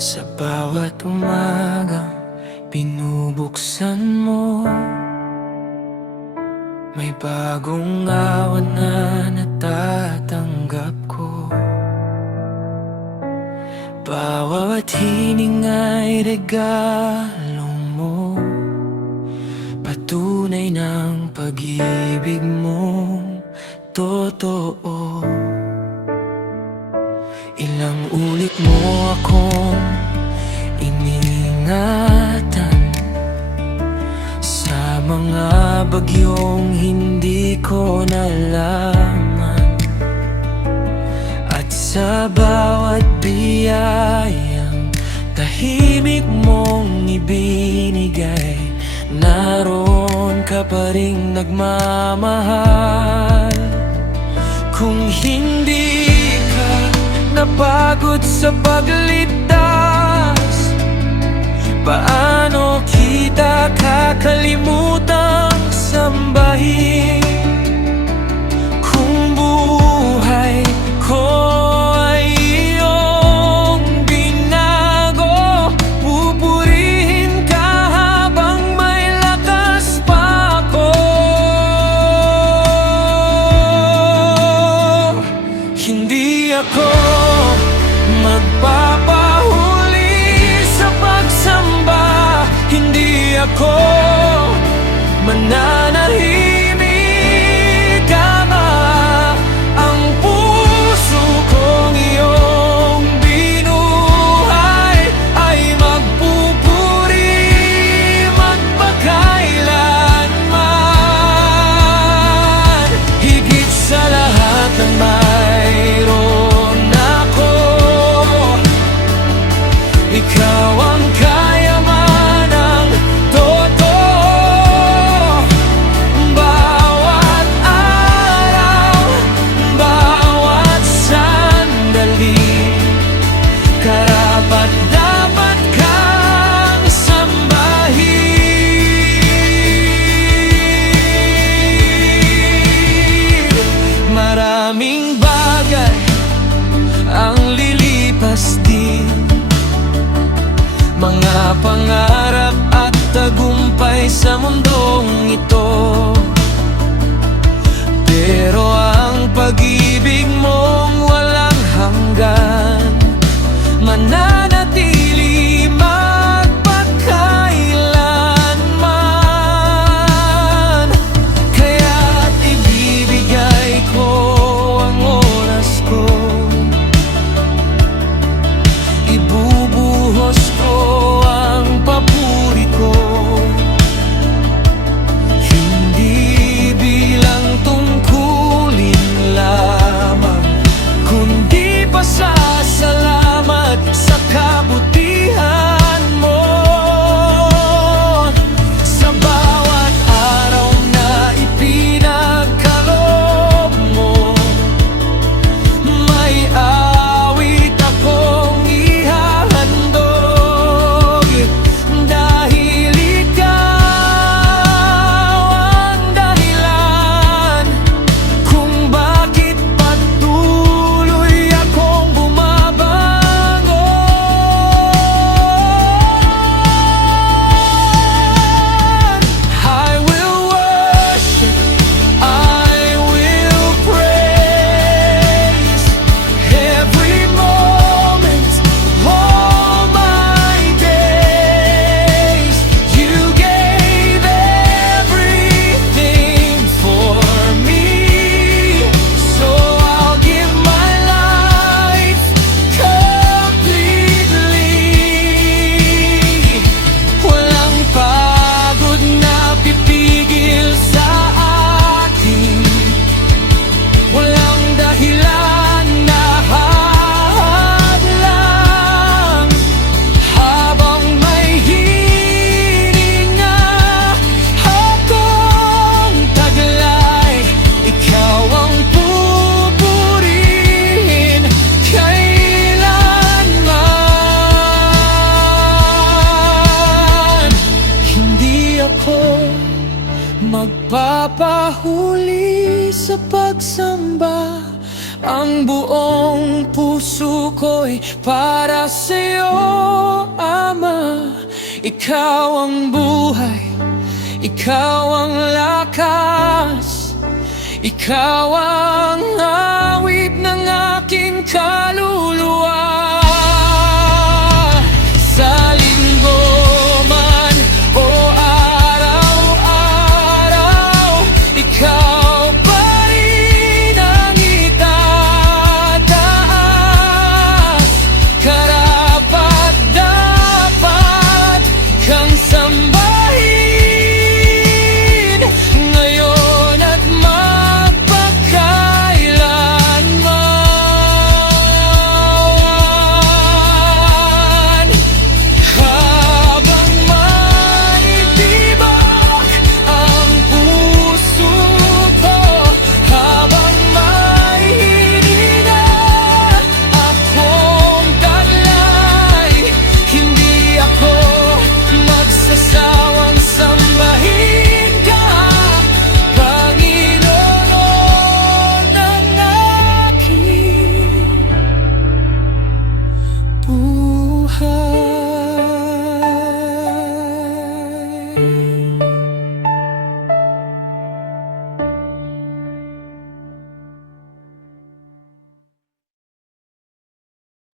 Sa bawat umagang binubuksan mo, may bagong awan na natatanggap ko. Bawat hining ay regalo mo, patunay ng pag-ibig mong totoo. Ilang ulit mo akong iningatan sa mga bagyong hindi ko nalaman, at sa bawat biyayang tahimik mong ibinigay, naroon ka pa ring nagmamahal. Kung hindi ka napagod sa pagligtas, paano kita kakalimutang sambahin? Kung buhay ko ay iyong binago, pupurihin ka habang may lakas pa ako. Hindi ako magpapahuli sa pagsamba, hindi ako mananahimik, ama. Ang puso kong iyong binuhay ay magpupuri magpakailanman. Higit sa lahat ng mayroon ako, ikaw ang kayamanang totoo. Bawat araw, bawat sandali, karapat-dapat kang sambahin. Maraming bagay ang lilipas din, mga pangarap at tagumpay sa mundong ito, pero ang pag-ibig mong walang hanggan mananatili magpakailanman. Kaya't ibibigay ko ang oras ko, ibubuhos ko ang papuri ko, hindi bilang tungkulin lamang, kundi pasasalamat sa kabutihan mo. Sa bawat araw na ipinagkaloob mo, may awit akong ihahandog, dahil ikaw ang dahilan kung bakit patuloy akong bumabangon. I will worship, I will praise every moment, all my days. You gave everything for me, so I'll give my life completely. Walang pagod na pipigil sa akin, walang dahilan na hahadlang. Habang may hininga akong taglay, ikaw ang pupurihin kailanman. Hindi ako magpapahuli sa pagsamba, ang buong puso ko'y para sa'yo. Ikaw ang buhay, ikaw ang lakas, ikaw ang awit ng aking kaluluwa.